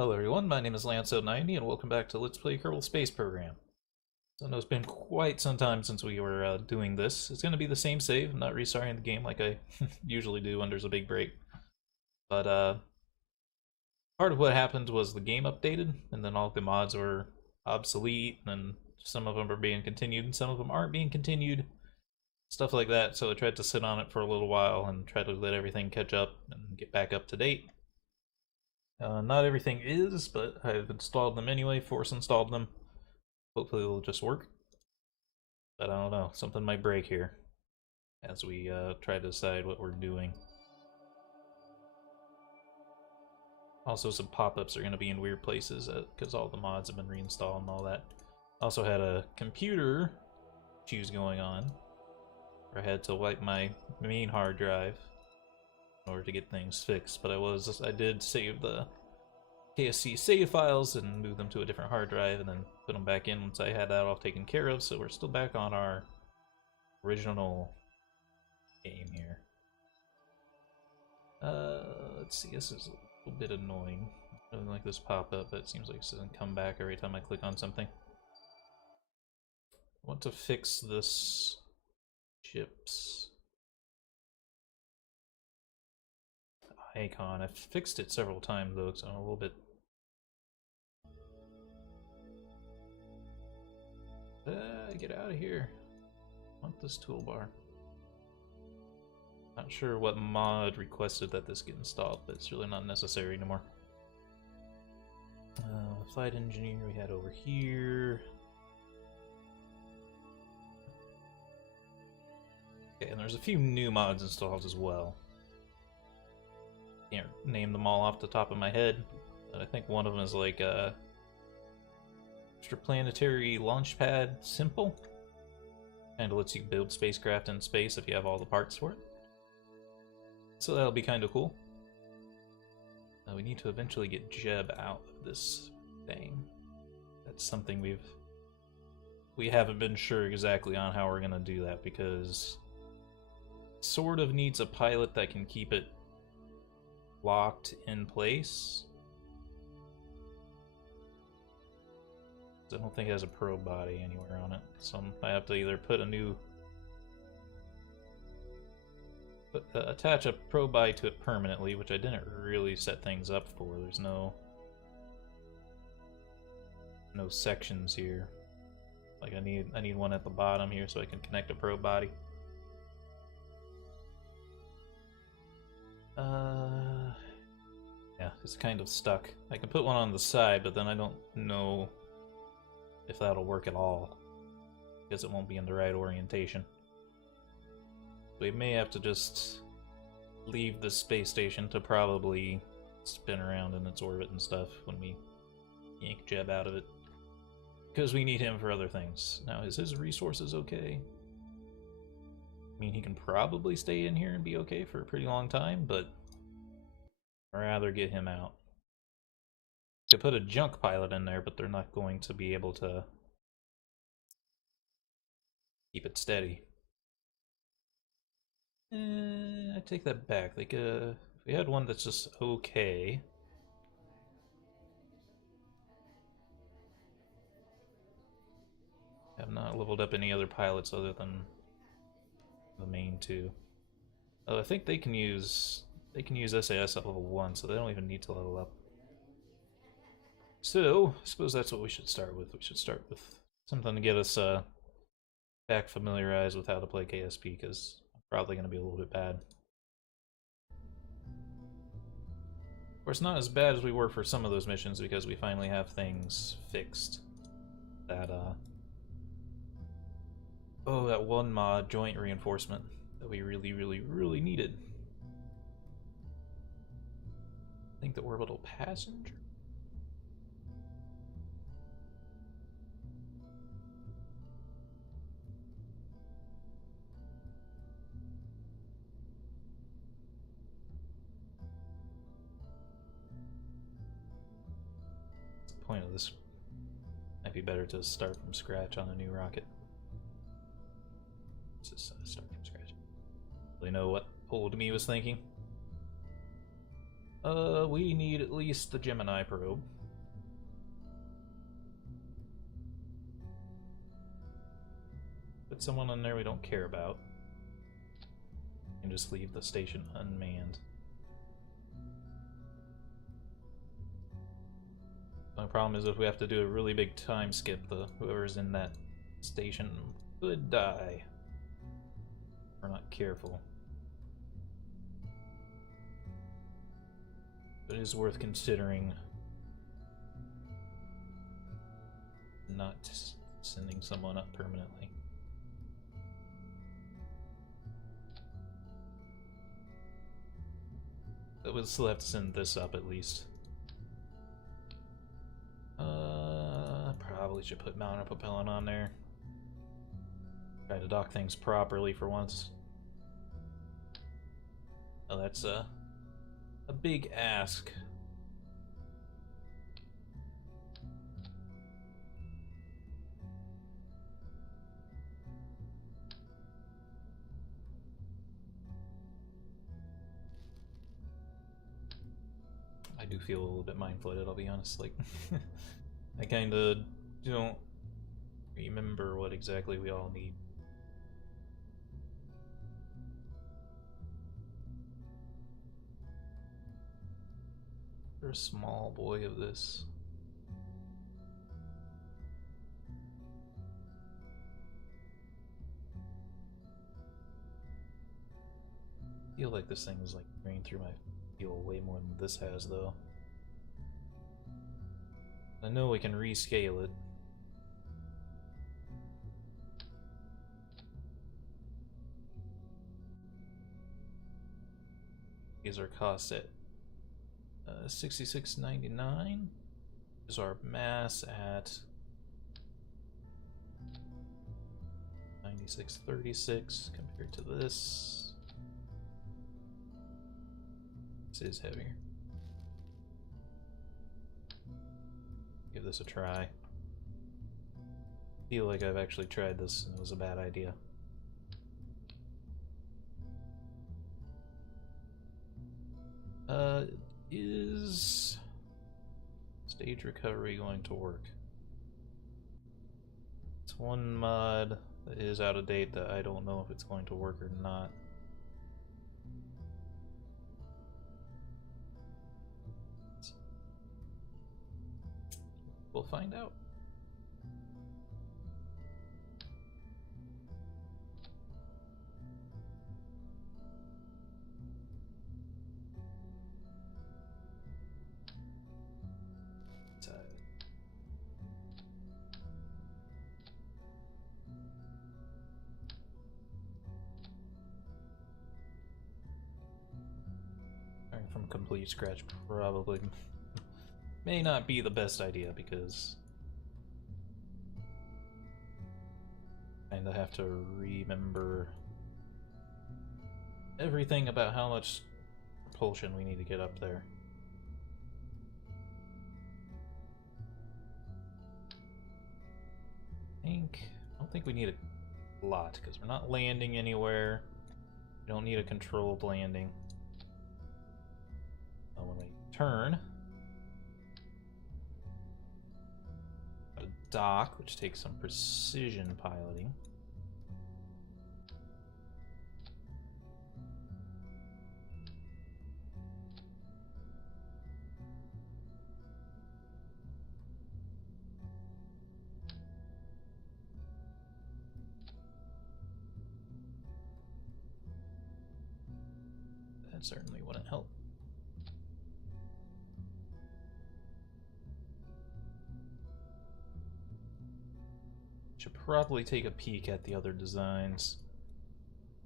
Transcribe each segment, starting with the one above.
Hello everyone, my name is Lance090 and welcome back to Let's Play Kerbal Space Program. So I know it's been quite some time since we were doing this. It's going to be the same save, I'm not restarting the game like I usually do when there's a big break. But part of what happened was the game updated, and then all the mods were obsolete, and some of them are being continued and some of them aren't being continued. Stuff like that, so I tried to sit on it for a little while and try to let everything catch up and get back up to date. Not everything is, but I've installed them anyway, force installed them. Hopefully they'll just work. But I don't know, something might break here as we try to decide what we're doing. Also, some pop-ups are going to be in weird places because all the mods have been reinstalled and all that. Also had a computer issues going on, where I had to wipe my main hard drive in order to get things fixed, but I did save the KSC save files and move them to a different hard drive and then put them back in once I had that all taken care of, so we're still back on our original game here. Let's see, this is a little bit annoying. I don't like this pop-up, but it seems like it doesn't come back every time I click on something. I want to fix this chips icon. I've fixed it several times though, so I'm a little bit get out of here. I want this toolbar. Not sure what mod requested that this get installed, but it's really not necessary anymore. Flight engineer we had over here. Okay, and there's a few new mods installed as well. Can't name them all off the top of my head, but I think one of them is like a extraplanetary launch pad simple. Kinda lets you build spacecraft in space if you have all the parts for it. So that'll be kinda cool. We need to eventually get Jeb out of this thing. That's something we haven't been sure exactly on how we're gonna do that, because it sort of needs a pilot that can keep it locked in place. I don't think it has a probe body anywhere on it, so I have to either put a new attach a probe body to it permanently, which I didn't really set things up for. There's no sections here. Like I need one at the bottom here so I can connect a probe body. Yeah, it's kind of stuck. I can put one on the side, but then I don't know if that'll work at all, because it won't be in the right orientation. We may have to just leave the space station to probably spin around in its orbit and stuff when we yank Jeb out of it, because we need him for other things. Now, is his resources okay? I mean, he can probably stay in here and be okay for a pretty long time, but I'd rather get him out. Could put a junk pilot in there, but they're not going to be able to keep it steady. I take that back. Like, if we had one that's just okay. I have not leveled up any other pilots other than the main two. Oh, I think they can use SAS at level 1, so they don't even need to level up. So, I suppose that's what we should start with. We should start with something to get us back familiarized with how to play KSP, because I'm probably going to be a little bit bad. Of course, not as bad as we were for some of those missions, because we finally have things fixed. That, oh, that one mod, joint reinforcement, that we really, really, really needed. I think the orbital passenger? What's the point of this? Might be better to start from scratch on a new rocket. Let's just start from scratch. Really know what old me was thinking? We need at least the Gemini probe. Put someone in there we don't care about. And just leave the station unmanned. My problem is if we have to do a really big time skip, whoever's in that station could die. If we're not careful. But it is worth considering not sending someone up permanently. But we'll still have to send this up at least. Probably should put mounted propellant on there. Try to dock things properly for once. Oh, that's a big ask. I do feel a little bit mind-flooded, I'll be honest. Like, I kinda don't remember what exactly we all need. For a small boy of this. I feel like this thing is like going through my fuel way more than this has, though. I know we can rescale it. These are costs at 66.99. Is our mass at 96.36 compared to this. This is heavier. Give this a try. Feel like I've actually tried this and it was a bad idea. Is stage recovery going to work? It's one mod that is out of date that I don't know if it's going to work or not. We'll find out. Starting from complete scratch probably may not be the best idea because I kinda have to remember everything about how much propulsion we need to get up there. I don't think we need a lot because we're not landing anywhere. We don't need a controlled landing. When we turn, a dock, which takes some precision piloting. That certainly wouldn't help. Should probably take a peek at the other designs.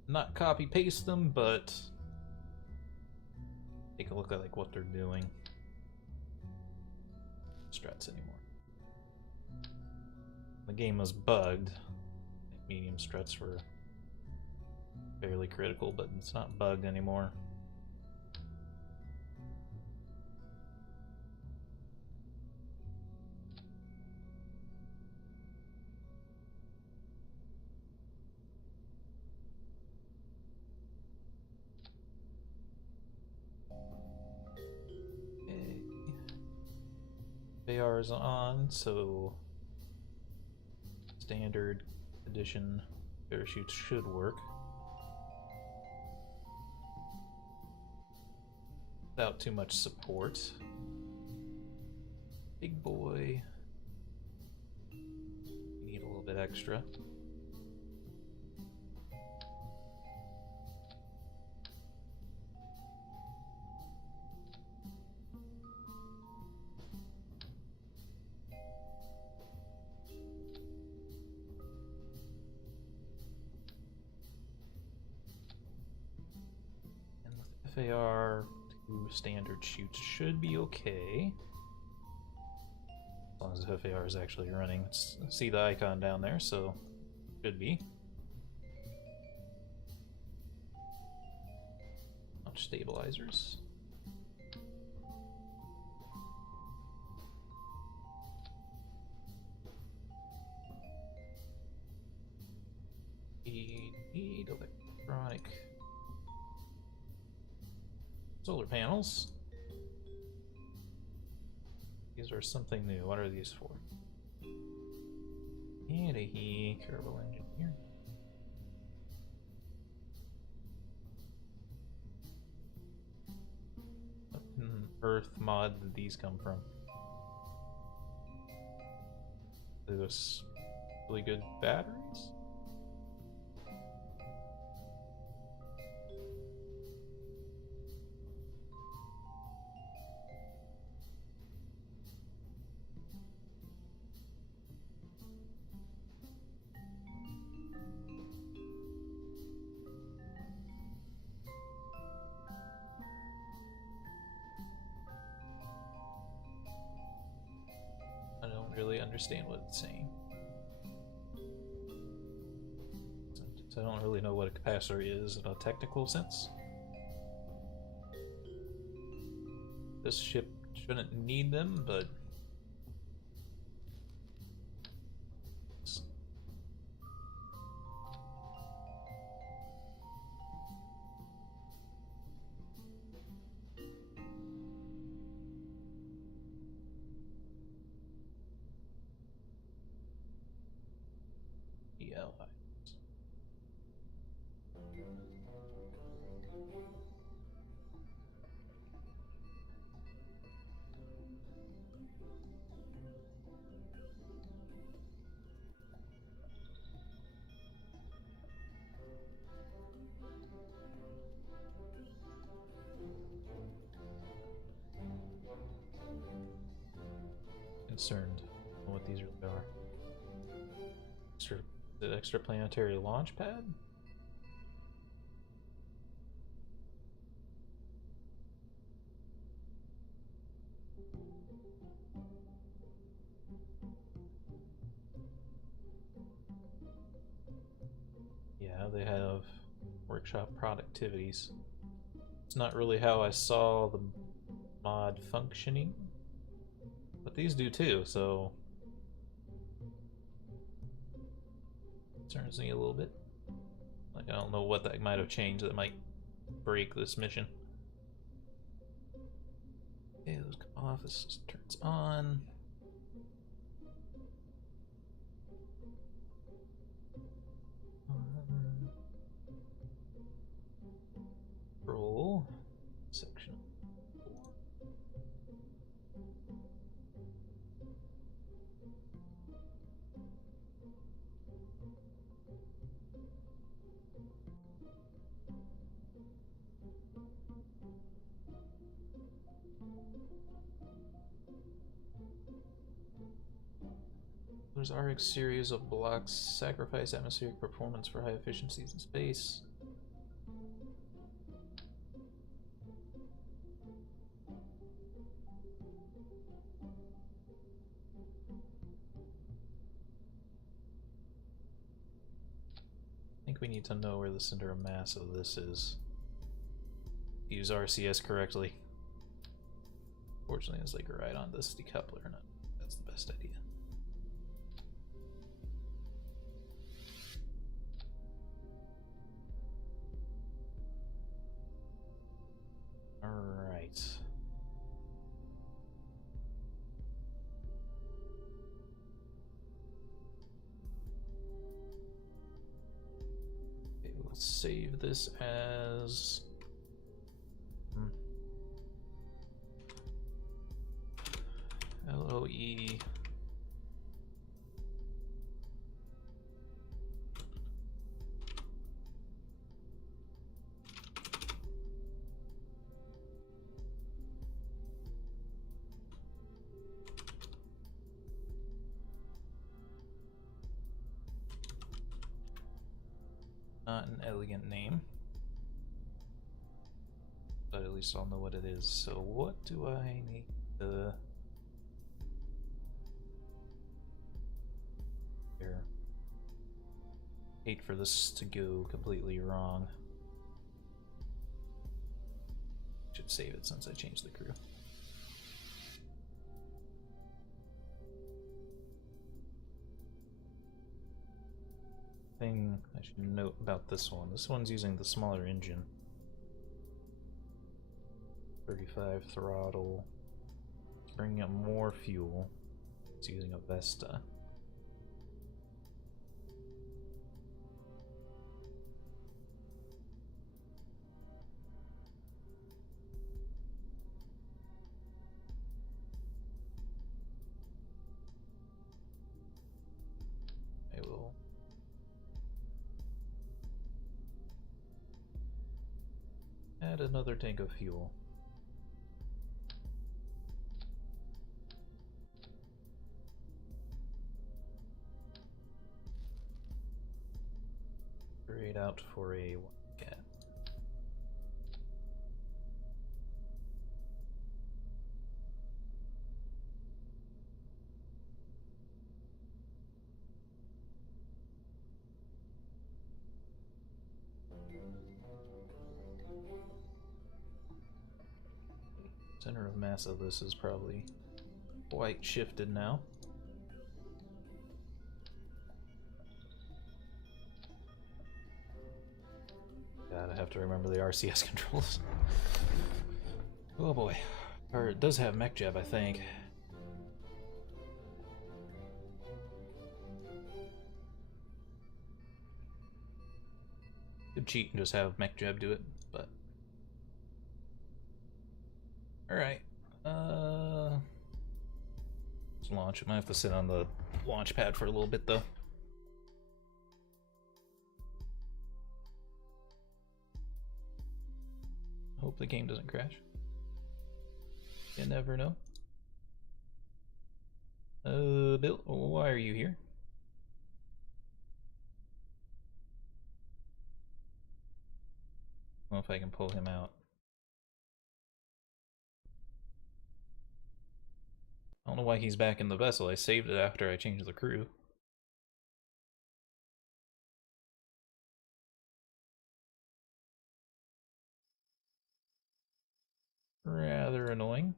Not copy paste them, but take a look at like what they're doing. Struts anymore. The game was bugged. Medium struts were fairly critical, but it's not bugged anymore. FAR is on, so standard edition parachutes should work. Without too much support. Big boy. Need a little bit extra. And with FAR, 2 standard shoots should be okay. As long as the FAR is actually running. See the icon down there, so should be. Launch stabilizers. Need electronic solar panels. These are something new. What are these for? And a Kerbal engine here. What Earth mod did these come from? Are those really good batteries? I don't really understand what it's saying. I don't really know what a capacitor is in a technical sense. This ship shouldn't need them, but yeah. Concerned on what these really are. Extra planetary launch pad? Yeah, they have workshop productivities. It's not really how I saw the mod functioning, but these do too, so concerns me a little bit. Like, I don't know what that might have changed that might break this mission. Okay, those come off. This just turns on. Roll section. There's RX series of blocks sacrifice atmospheric performance for high efficiencies in space. I think we need to know where the center of mass of this is. Use RCS correctly. Fortunately, it's like right on this decoupler, and that's the best idea. Alright. Save this as LOE. Not an elegant name, but at least I'll know what it is. So what do I need to... Here. Hate for this to go completely wrong. Should save it since I changed the crew. Thing I should note about this one. This one's using the smaller engine. 35 throttle. It's bringing up more fuel. It's using a Vesta. I will add another tank of fuel. Trade out for a cat. Center of mass of this is probably quite shifted now. God, I have to remember the RCS controls. Oh boy. Or it does have mech jab, I think. Could cheat and just have mech jab do it, but alright. Let's launch. I might have to sit on the launch pad for a little bit though. Hope the game doesn't crash. You never know. Bill, why are you here? I don't know if I can pull him out. I don't know why he's back in the vessel. I saved it after I changed the crew. Rather annoying.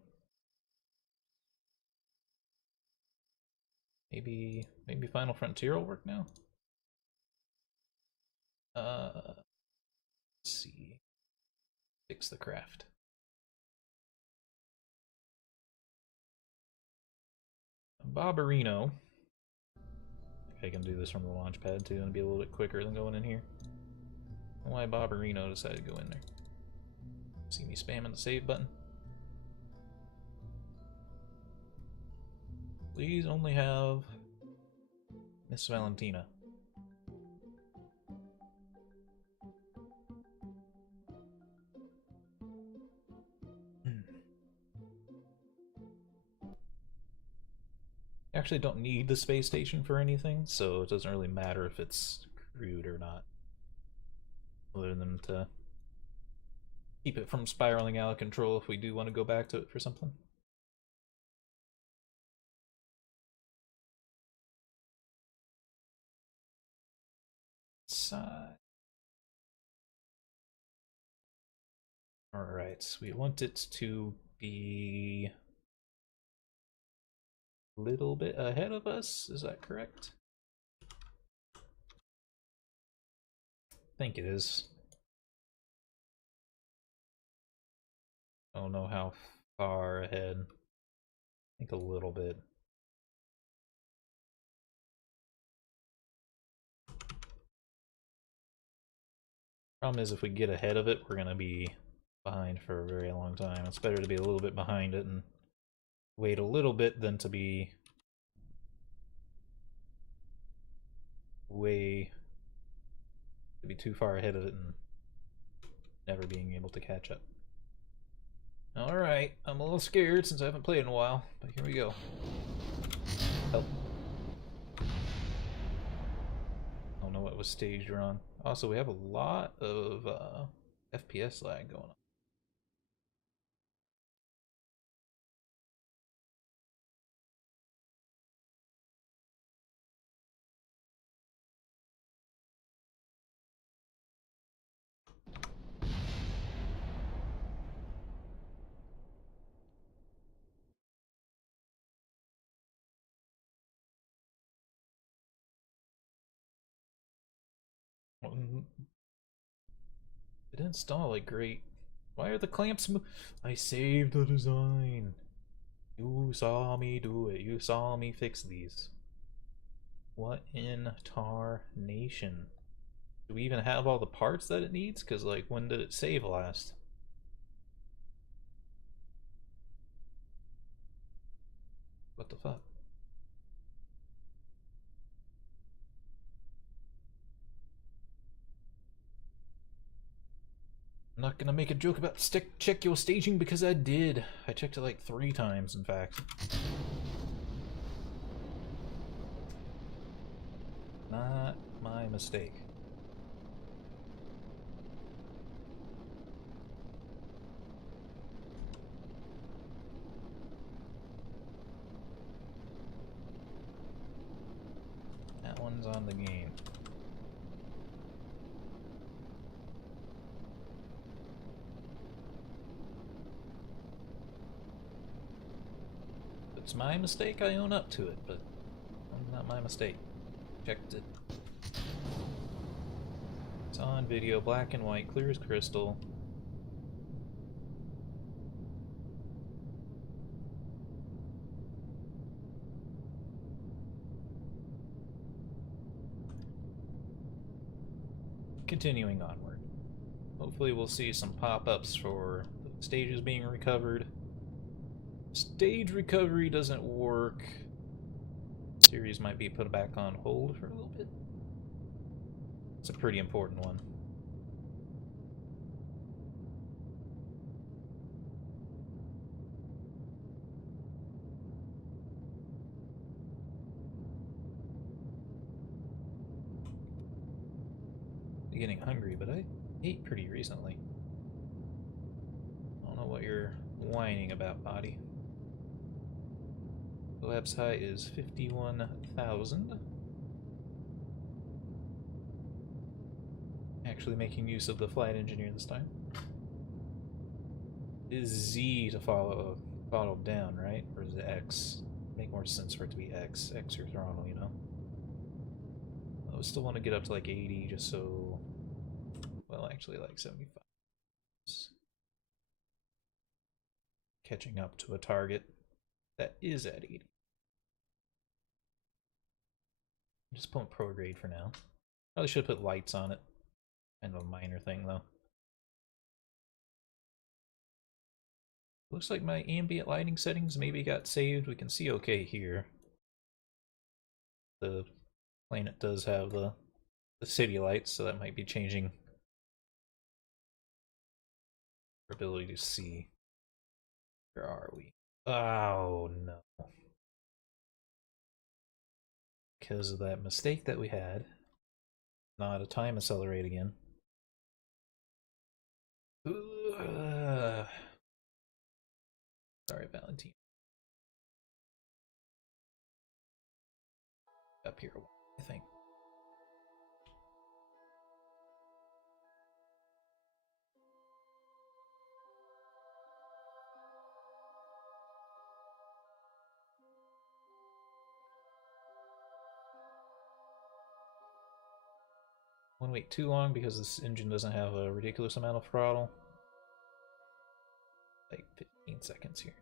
Maybe Final Frontier will work now? Let's see. Fix the craft. Barbarino. I think I can do this from the launch pad too, and be a little bit quicker than going in here. Why Barbarino decided to go in there. See me spamming the save button? Please only have Miss Valentina. Actually don't need the space station for anything, so it doesn't really matter if it's crewed or not. Other than to keep it from spiraling out of control if we do want to go back to it for something. Alright, we want it to be a little bit ahead of us, is that correct? I think it is. I don't know how far ahead. I think a little bit. Problem is, if we get ahead of it, we're gonna be behind for a very long time. It's better to be a little bit behind it and wait a little bit than to be too far ahead of it and never being able to catch up. Alright, I'm a little scared since I haven't played in a while, but here we go. Help. I don't know what was staged wrong. Also, we have a lot of FPS lag going on. It didn't install like great. Why are the clamps I saved the design. You saw me do it. You saw me fix these. What in tarnation? Do we even have all the parts that it needs? Because, like, when did it save last? What the fuck? I'm not gonna make a joke about check your staging because I did. I checked it like 3 times, in fact. Not my mistake. That one's on the game. If it's my mistake, I own up to it, but not my mistake. Checked it. It's on video, black and white, clear as crystal. Continuing onward. Hopefully we'll see some pop-ups for stages being recovered. Stage recovery doesn't work. Series might be put back on hold for a little bit. It's a pretty important one. I'm getting hungry, but I ate pretty recently. I don't know what you're whining about, body. Lab's high is 51,000. Actually making use of the flight engineer this time. Is Z to follow down, right? Or is it X? Make more sense for it to be X. X your throttle, you know? I still want to get up to like 80 just so... Well, actually like 75. Catching up to a target that is at 80. Just put pro grade for now. Probably should have put lights on it. Kind of a minor thing though. Looks like my ambient lighting settings maybe got saved. We can see okay here. The planet does have the city lights, so that might be changing our ability to see. Where are we? Oh no. Because of that mistake that we had. Not a time accelerate again. Sorry, Valentine. Up here, I think. Won't wait too long because this engine doesn't have a ridiculous amount of throttle. Like 15 seconds here.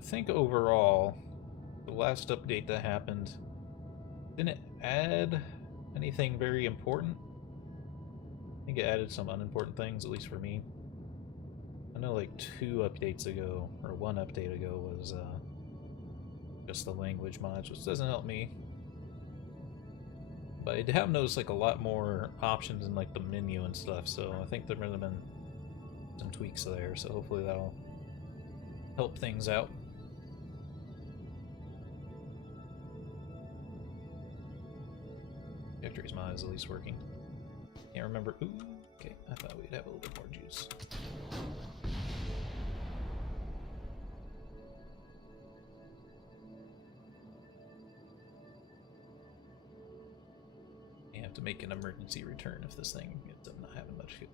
So I think overall, the last update that happened didn't add anything very important. I think it added some unimportant things, at least for me. I know like 2 updates ago, or 1 update ago, was just the language mods, which doesn't help me. But I have noticed like a lot more options in like the menu and stuff, so I think there might have been some tweaks there, so hopefully that'll help things out. Victory's mod is at least working. Can't remember. Ooh, okay, I thought we'd have a little bit more juice. You have to make an emergency return if this thing ends up not having much fuel.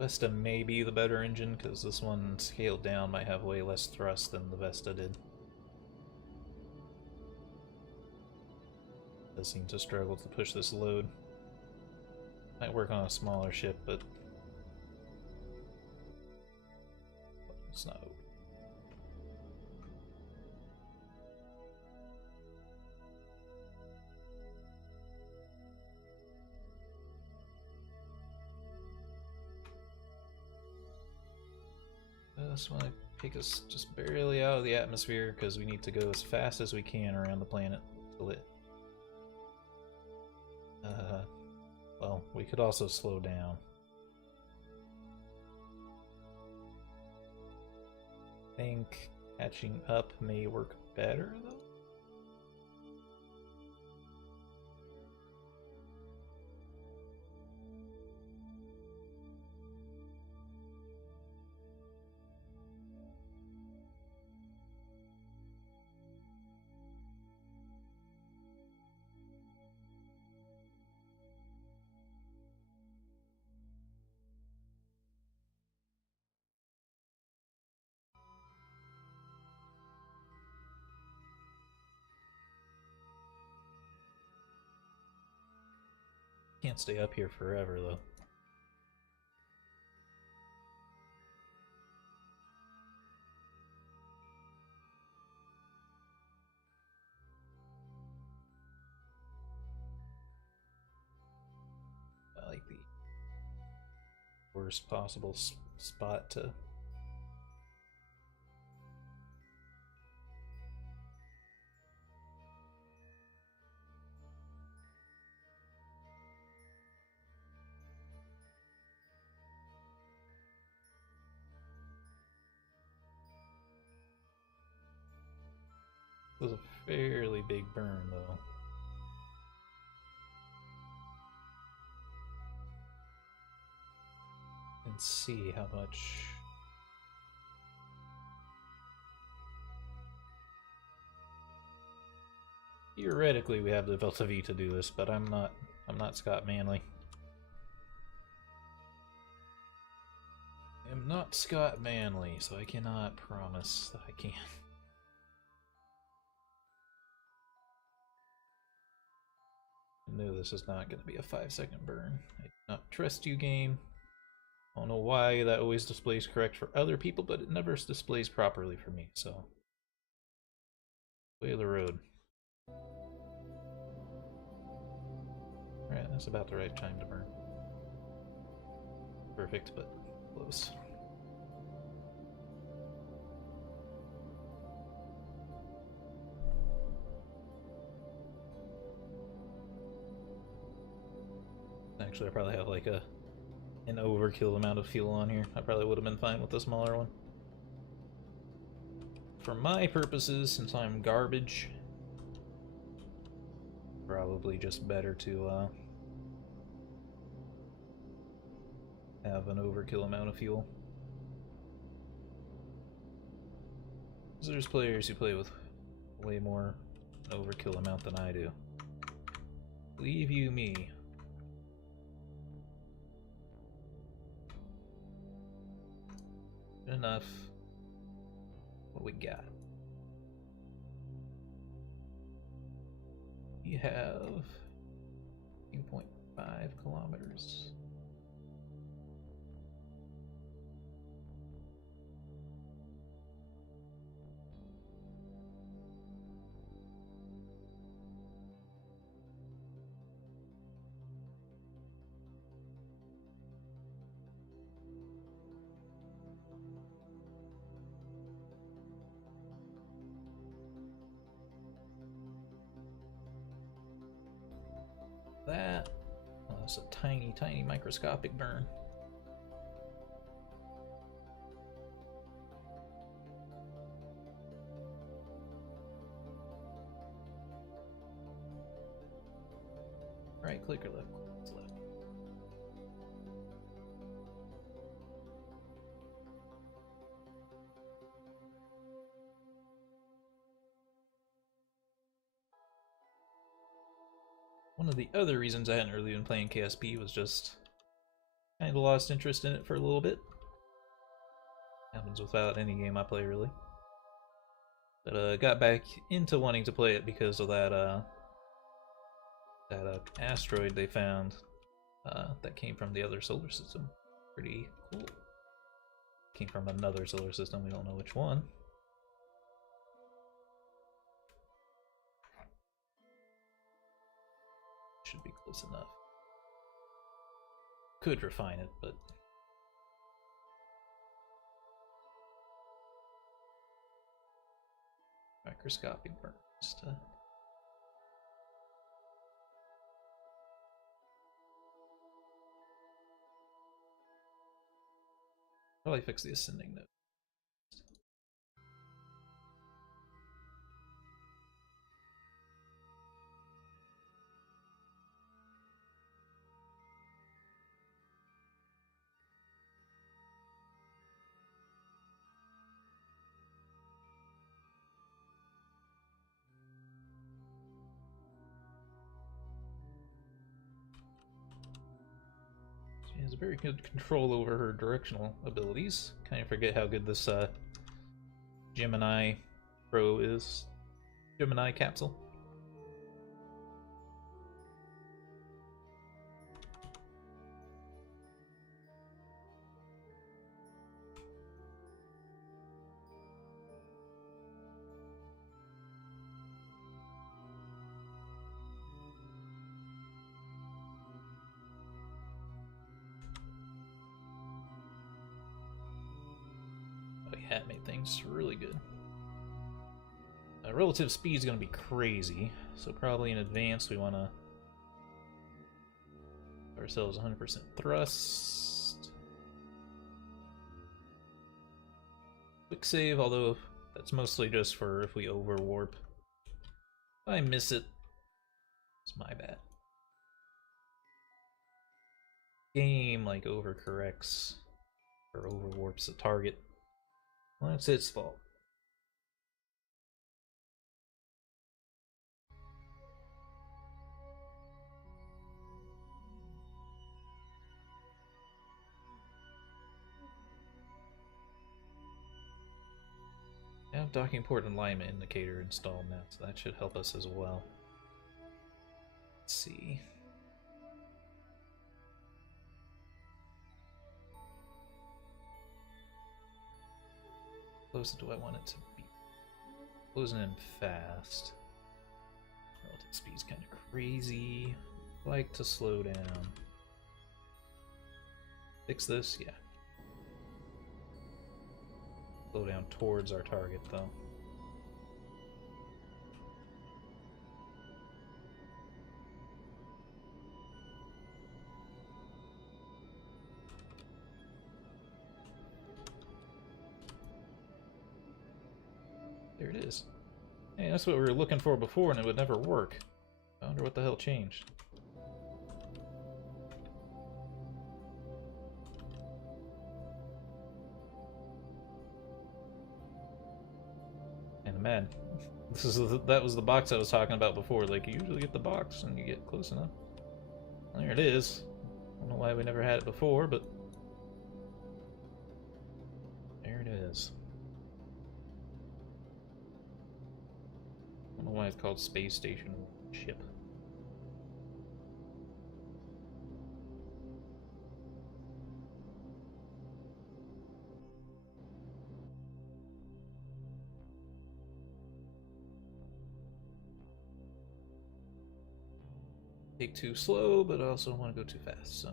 Vesta may be the better engine, because this one scaled down might have way less thrust than the Vesta did. Does seem to struggle to push this load. Might work on a smaller ship, but it's not over. I just want to take us just barely out of the atmosphere because we need to go as fast as we can around the planet till it. Well, we could also slow down. I think catching up may work better though. Can't stay up here forever though. I like the worst possible spot to. It was a fairly big burn though. And see how much. Theoretically, we have the Delta V to do this, but I'm not Scott Manley. I am not Scott Manley, so I cannot promise that I can. I know this is not going to be a 5-second burn. I do not trust you, game. I don't know why that always displays correct for other people, but it never displays properly for me, so. Way of the road. Alright, that's about the right time to burn. Perfect, but close. Actually, I probably have like an overkill amount of fuel on here. I probably would have been fine with the smaller one. For my purposes, since I'm garbage, probably just better to have an overkill amount of fuel. Because there's players who play with way more overkill amount than I do. Believe you me. Enough. What we got? We have 2.5 kilometers. That's a tiny, tiny microscopic burn. Right click or left click? It's left. One of the other reasons I hadn't really been playing KSP was just kind of lost interest in it for a little bit. Happens without any game I play, really. But got back into wanting to play it because of that asteroid they found that came from the other solar system. Pretty cool. Came from another solar system, we don't know which one. Should be close enough. Could refine it, but microscopic burns to probably fix the ascending node. She has very good control over her directional abilities. Kind of forget how good this Gemini Pro is. Gemini capsule. Hat made things really good. Relative speed is going to be crazy, so probably in advance we want to give ourselves 100% thrust. Quick save, although that's mostly just for if we over warp. If I miss it, it's my bad. Game like overcorrects or overwarps a target. Well, that's its fault. I have docking port and alignment indicator installed now, so that should help us as well. Let's see. How close do I want it to be? Closing in fast. Relative speed's kind of crazy. Like to slow down. Fix this? Yeah. Slow down towards our target, though. There it is. Hey, that's what we were looking for before, and it would never work. I wonder what the hell changed. And man, that was the box I was talking about before. Like, you usually get the box and you get close enough. There it is. I don't know why we never had it before, but there it is. I don't know why it's called Space Station Ship. Take too slow, but I also don't want to go too fast, so.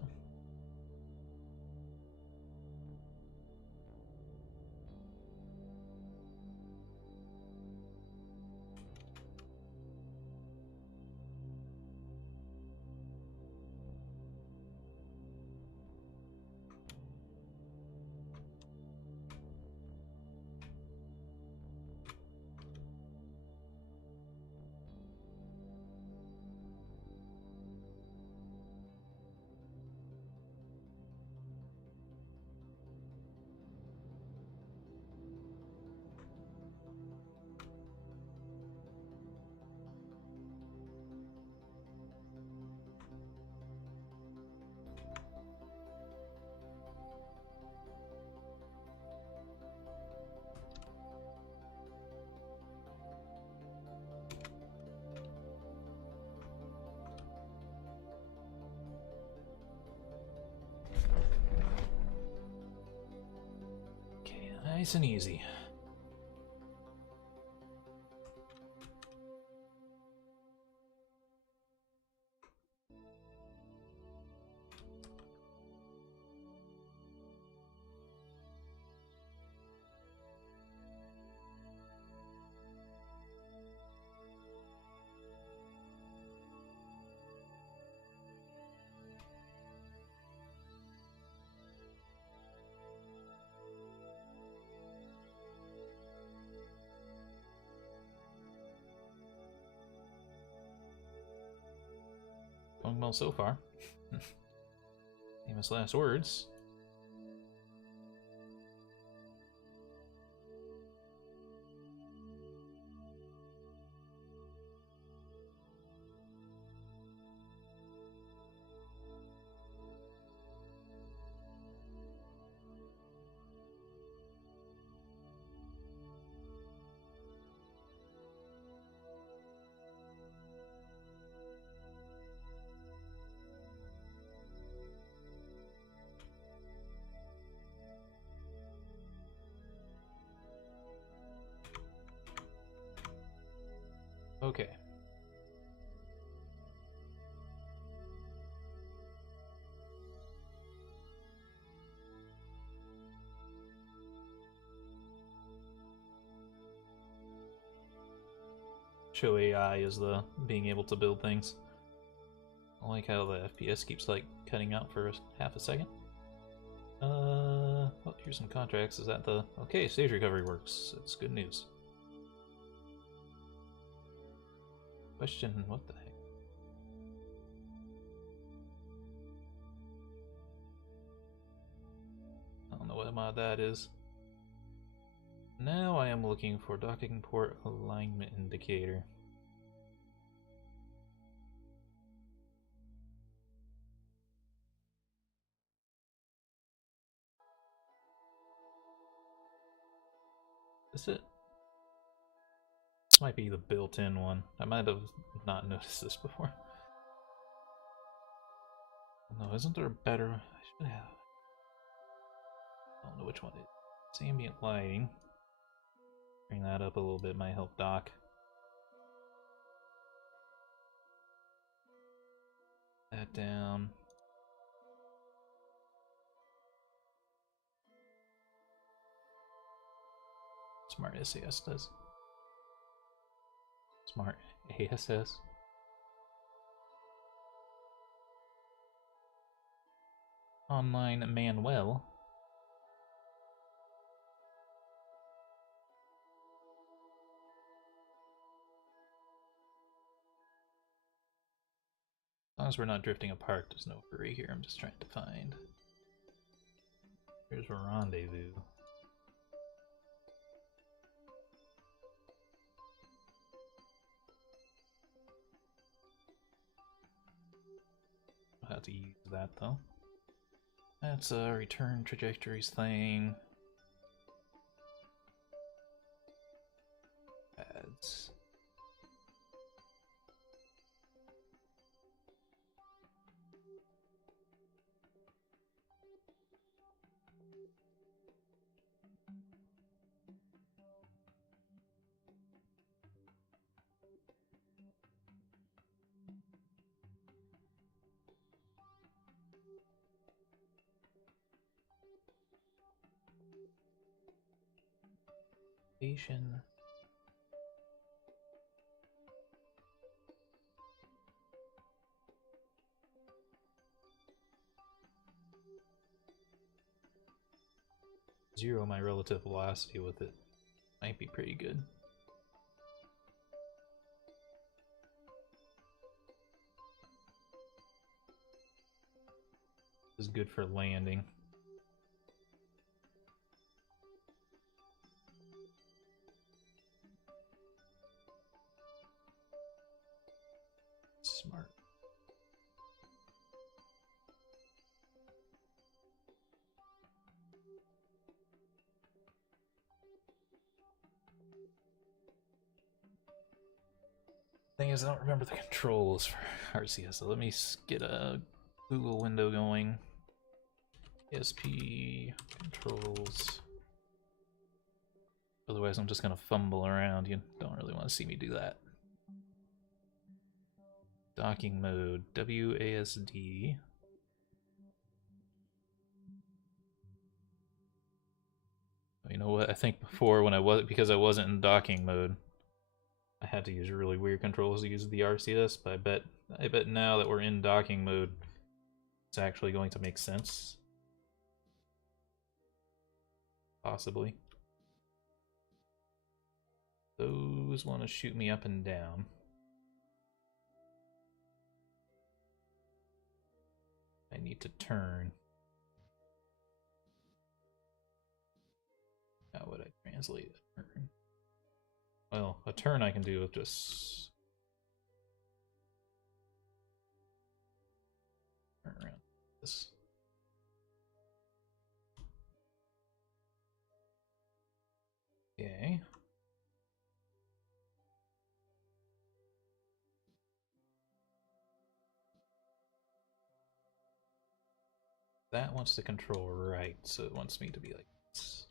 Nice and easy. Going well so far. Famous last words. Okay. Show AI is the being able to build things. I like how the FPS keeps like cutting out for half a second. Oh, here's some contracts. Is that the... Okay, stage recovery works. That's good news. Question, what the heck? I don't know what mod that is. Now I am looking for docking port alignment indicator. Is it? This might be the built-in one. I might have not noticed this before. No, isn't there a better... I should have... I don't know which one it is. It's ambient lighting. Bring that up a little bit might help dock. That down. Smart SAS does. Smart ASS. Online Manuel. As long as we're not drifting apart, there's no hurry here. I'm just trying to find. Here's a rendezvous. I'll have to use that though. That's a return trajectories thing. Ads. Station. Zero my relative velocity with it. Might be pretty good. This is good for landing. Smart. Thing is, I don't remember the controls for RCS, so let me get a Google window going. ESP controls. Otherwise, I'm just gonna fumble around. You don't really want to see me do that. Docking mode, WASD. You know what? I think before because I wasn't in docking mode, I had to use really weird controls to use the RCS. But I bet now that we're in docking mode, it's actually going to make sense. Possibly. Those want to shoot me up and down. I need to turn. How would I translate a turn? Well, a turn I can do with just turn around this. Okay. That wants to control right, so it wants me to be like this.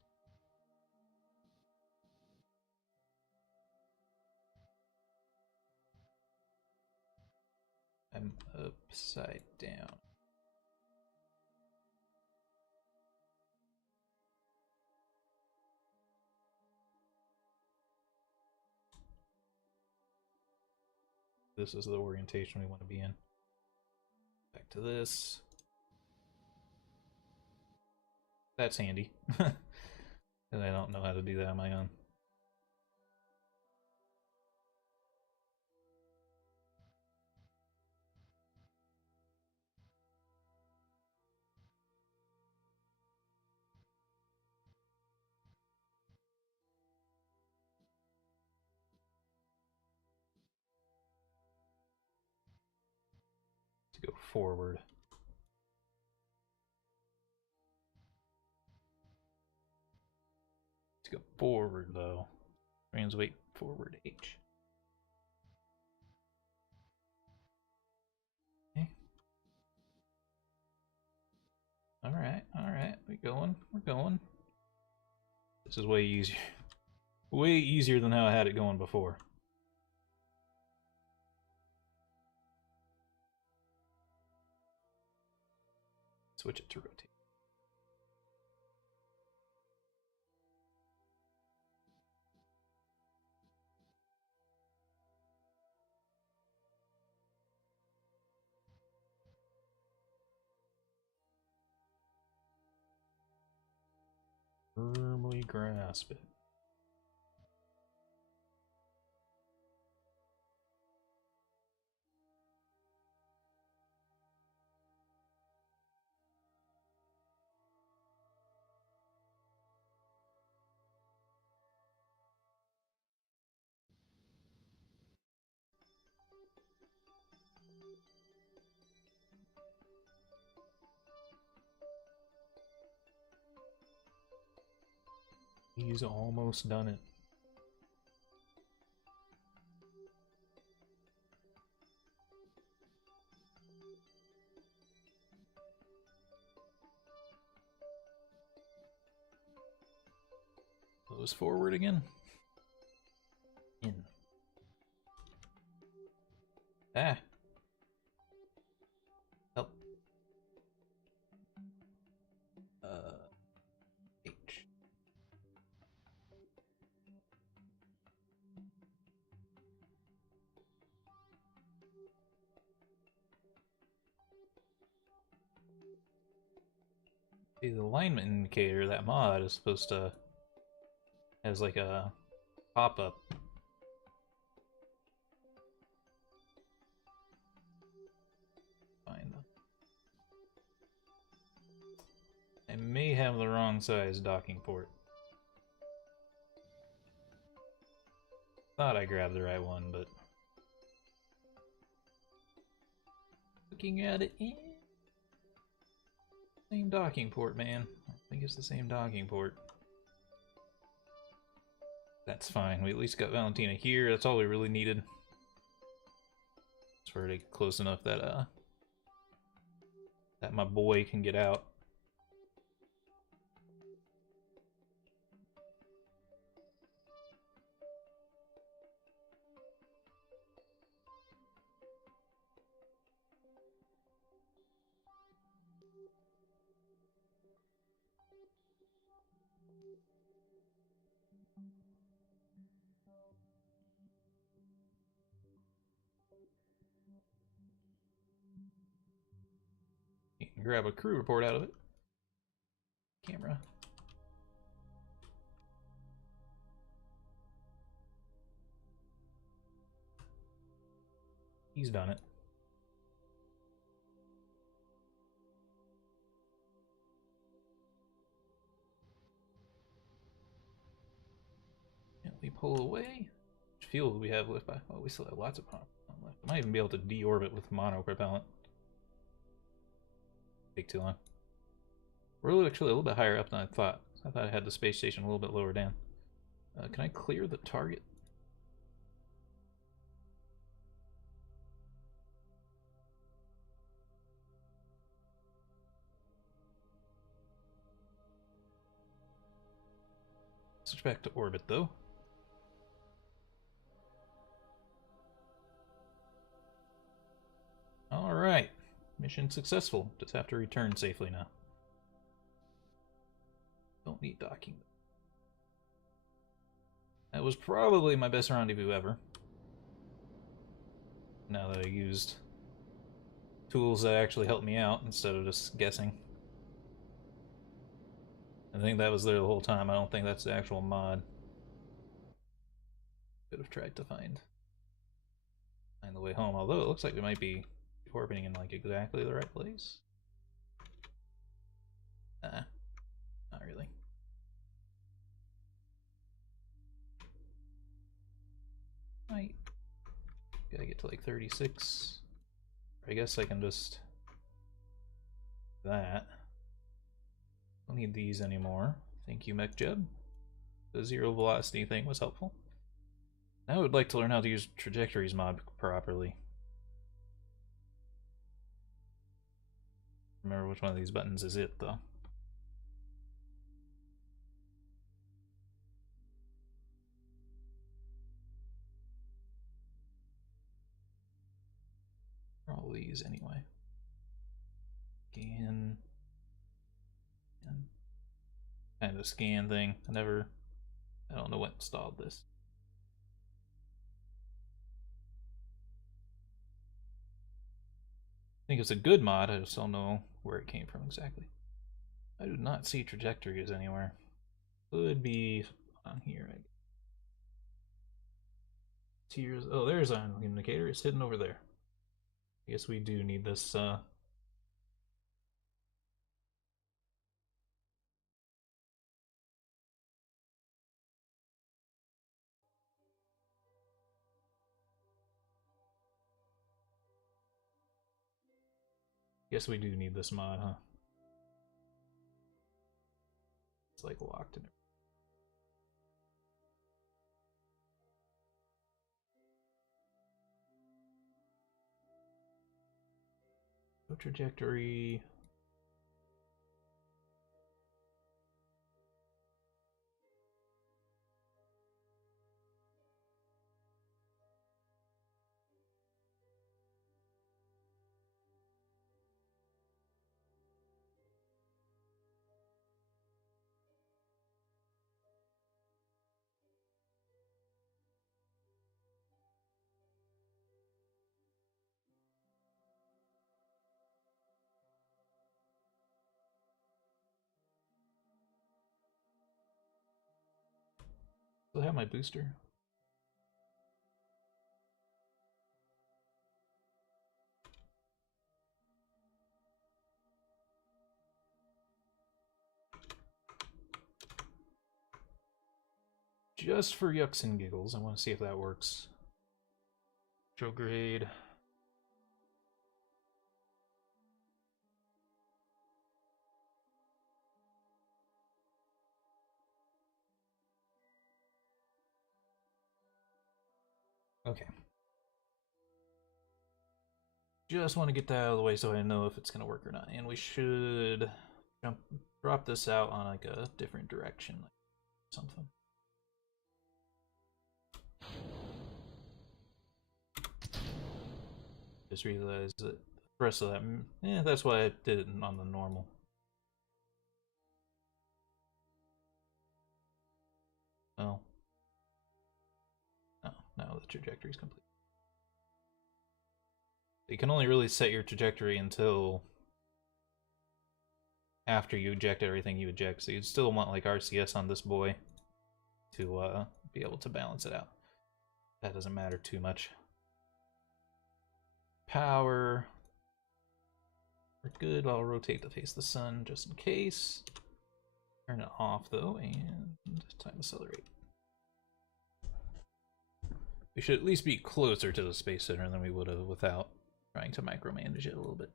I'm upside down. This is the orientation we want to be in. Back to this. That's handy. And I don't know how to do that on my own. To go forward. To go forward, though. Translate forward H. Okay. Alright, we're going. This is way easier. Way easier than how I had it going before. Switch it to rotate. Firmly grasp it. He's almost done it. Close forward again. In. Ah. Help. H. See, the alignment indicator, that mod, is supposed to has like a pop-up. Find them. I may have the wrong size docking port. Thought I grabbed the right one, but looking at it, same docking port, man. I think it's the same docking port. That's fine. We at least got Valentina here. That's all we really needed. It's already close enough that that my boy can get out. grab a crew report out of it. Camera. He's done it. And we pull away. Which fuel do we have left by? Oh, we still have lots of pump left. I might even be able to deorbit with monopropellant. Take too long. We're actually a little bit higher up than I thought. I thought I had the space station a little bit lower down. Can I clear the target? Switch back to orbit, though. Alright. Mission successful. Just have to return safely now. Don't need docking. That was probably my best rendezvous ever. Now that I used tools that actually helped me out instead of just guessing. I think that was there the whole time. I don't think that's the actual mod. Could have tried to find the way home, although it looks like we might be orbiting in like exactly the right place. Nah, not really. Right. Gotta get to like 36. I guess I can just that. Don't need these anymore. Thank you, MechJeb. The zero velocity thing was helpful. Now I would like to learn how to use trajectories mod properly. Remember which one of these buttons is it, though. All these anyway. Scan. Kind of scan thing. I don't know what installed this. I think it's a good mod, I just don't know where it came from exactly. I do not see trajectories anywhere. Could be on here. Here's, oh, there's an indicator. It's hidden over there. I guess we do need this. Guess we do need this mod, huh? It's like locked in it. No trajectory. Still have my booster. Just for yucks and giggles, I want to see if that works. Retrograde. Okay. Just want to get that out of the way so I know if it's going to work or not. And we should drop this out on like a different direction, like something. Just realized that the rest of that, yeah, that's why I did it on the normal. Well, no, now the trajectory is complete. You can only really set your trajectory until after you eject everything you eject. So you'd still want like RCS on this boy to be able to balance it out. That doesn't matter too much. Power. We're good. I'll rotate to face the sun just in case. Turn it off though, and time accelerate. We should at least be closer to the Space Center than we would have without trying to micromanage it a little bit.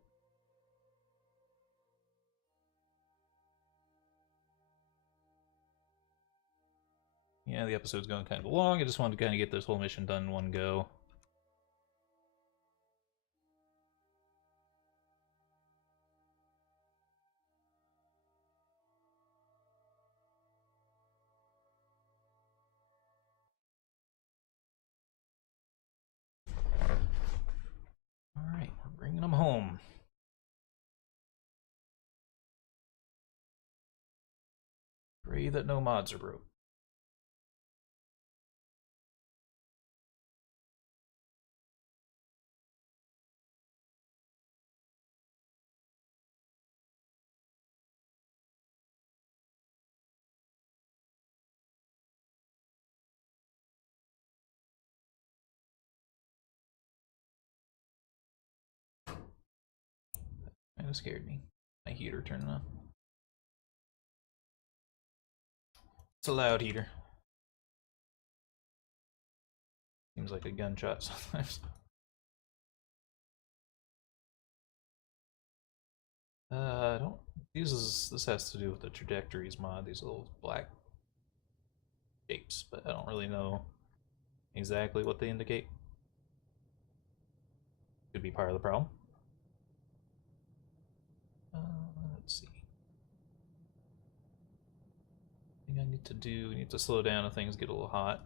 Yeah, the episode's going kind of long. I just wanted to kind of get this whole mission done in one go. Alright, we're bringing them home. Pray that no mods are broke. Kind of scared me. My heater turning on. It's a loud heater. Seems like a gunshot sometimes. I don't. This has to do with the trajectories mod. These little black shapes, but I don't really know exactly what they indicate. Could be part of the problem. Let's see. I think I need to do. We need to slow down if things get a little hot.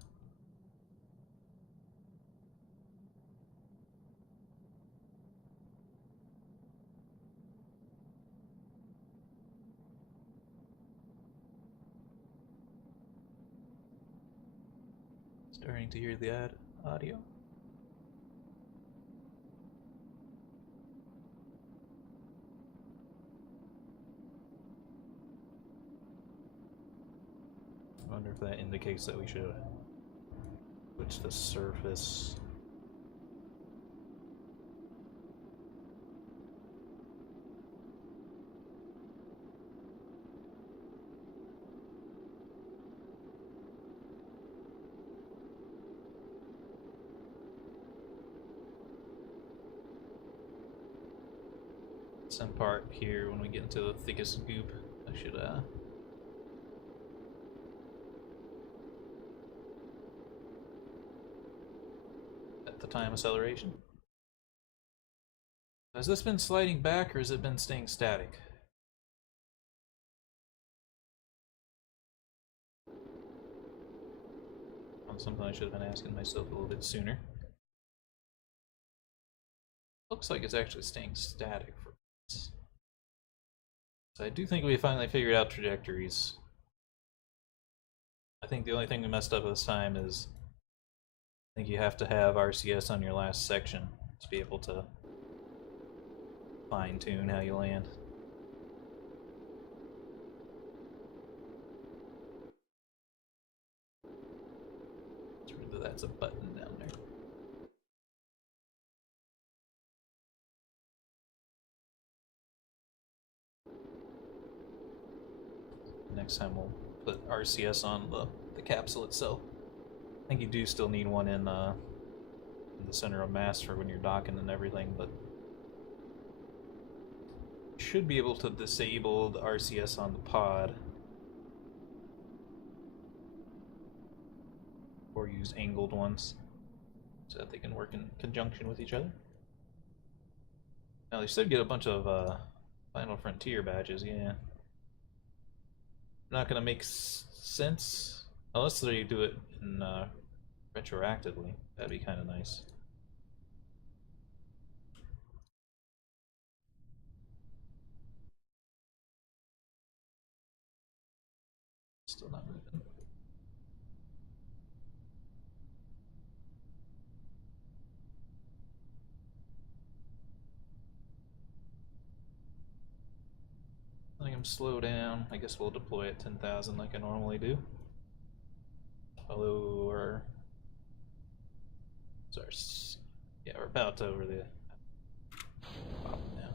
Starting to hear the audio. I wonder if that indicates that we should switch the surface. Some part here when we get into the thickest goop, I should set the time acceleration. Has this been sliding back or has it been staying static? Something I should have been asking myself a little bit sooner. Looks like it's actually staying static for once. So I do think we finally figured out trajectories. I think the only thing we messed up this time is I think you have to have RCS on your last section to be able to fine-tune how you land. That's a button down there. Next time we'll put RCS on the capsule itself. I think you do still need one in the center of mass for when you're docking and everything, but you should be able to disable the RCS on the pod or use angled ones so that they can work in conjunction with each other. Now they should get a bunch of Final Frontier badges, yeah. Not gonna make sense unless they do it in retroactively. That'd be kind of nice. Still not moving. I think I'm slow down. I guess we'll deploy at 10,000 like I normally do. Although we're about over the top now.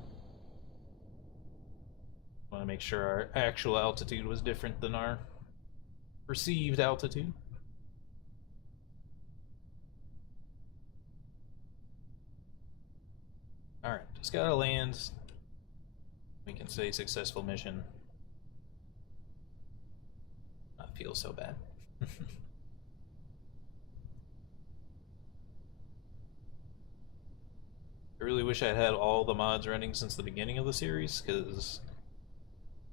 Want to make sure our actual altitude was different than our perceived altitude. Alright, just gotta land. We can say successful mission. Not feel so bad. I really wish I'd had all the mods running since the beginning of the series, because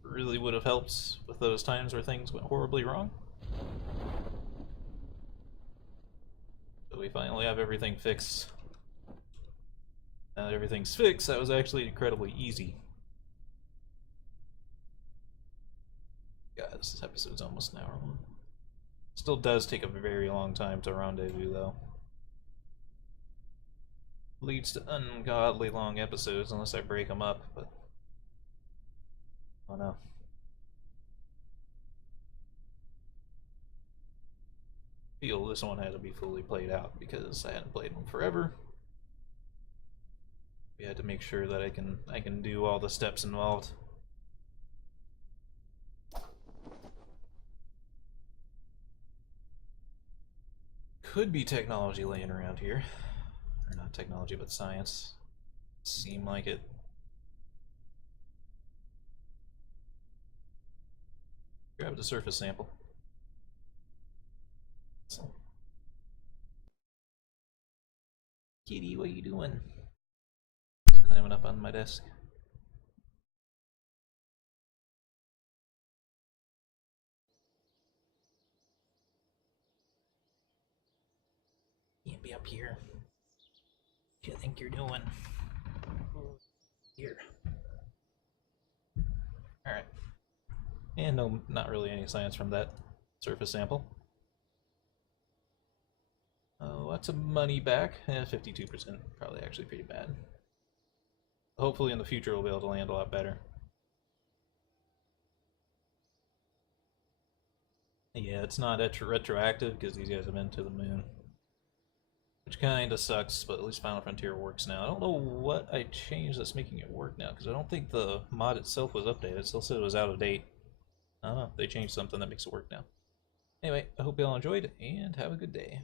it really would have helped with those times where things went horribly wrong. So we finally have everything fixed. Now that everything's fixed, that was actually incredibly easy. God, this episode's almost an hour long. Still does take a very long time to rendezvous, though. Leads to ungodly long episodes unless I break them up, but I don't know. I feel this one had to be fully played out because I hadn't played one forever. We had to make sure that I can do all the steps involved. Could be technology laying around here. Or not technology, but science. Seem like it. Grab the surface sample. So. Kitty, what are you doing? It's climbing up on my desk. Can't be up here. What do you think you're doing? Here. Alright. And no, not really any science from that surface sample. Lots of money back. 52%. Probably actually pretty bad. Hopefully in the future we'll be able to land a lot better. Yeah, it's not retroactive because these guys have been to the moon. Which kinda sucks, but at least Final Frontier works now. I don't know what I changed that's making it work now, because I don't think the mod itself was updated. It still said it was out of date. I don't know, they changed something that makes it work now. Anyway, I hope you all enjoyed, and have a good day.